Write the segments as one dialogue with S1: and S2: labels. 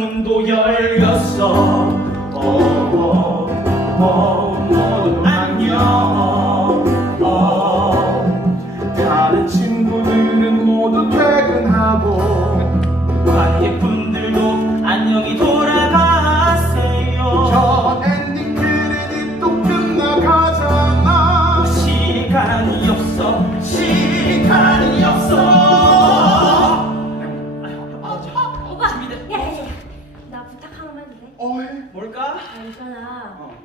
S1: 문도 열렸어. 어, 어, 어, 모두 안녕. 어, 다른 친구들은 모두 퇴근하고 관객분들도 안녕히 돌아가세요.
S2: 저 엔딩 크레딧도 끝나가잖아.
S1: 시간이 없어. 시
S3: 아 있잖아
S2: 어.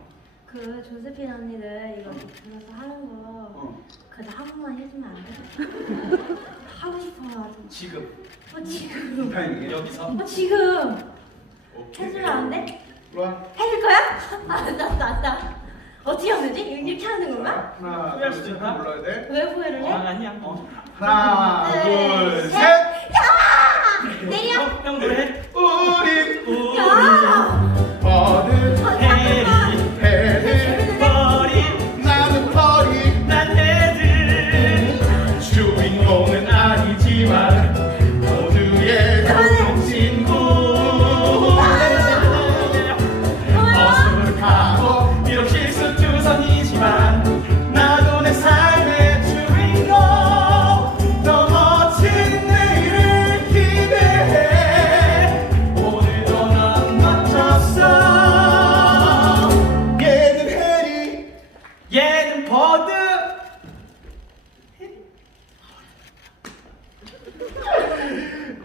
S3: 그 조세핀 언니들 이거 불러서 하는 거
S2: 어.
S3: 그래도 한 번만 해주면 안 돼? 하고 싶어가지고
S1: 지금
S3: 어 지금
S2: 타이밍에
S1: 여기서
S3: 어 지금
S2: 오케이
S3: 해주면 안 돼?
S2: 일로와
S3: 해줄 거야? 알았어 알았어 어떻게 하면 되지? 이렇게 하는 건가?
S2: 하나
S1: 후회할 수도 있다.
S2: 불러야 돼
S3: 왜 후회를 해?
S1: 아 아니야 어.
S2: 하나
S3: 네,
S2: 둘셋
S3: 내려!
S1: 형, 형 노래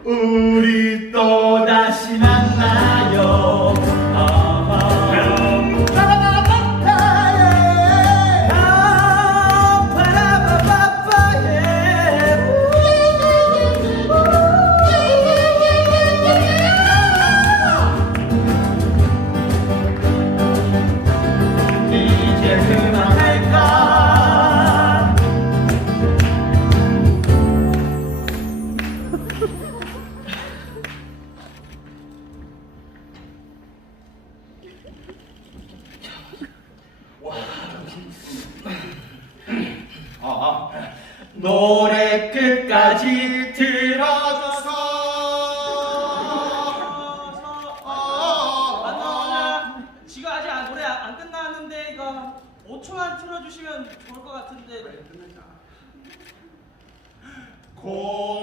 S2: 우리
S1: 또 다시 만나
S2: 아,
S1: 노래 끝까지
S2: 들어줘서.
S4: 안 나오냐? 지가 아직 안- 노래 안 끝났는데 이거 5초만 틀어주시면 좋을 것 같은데.
S2: 고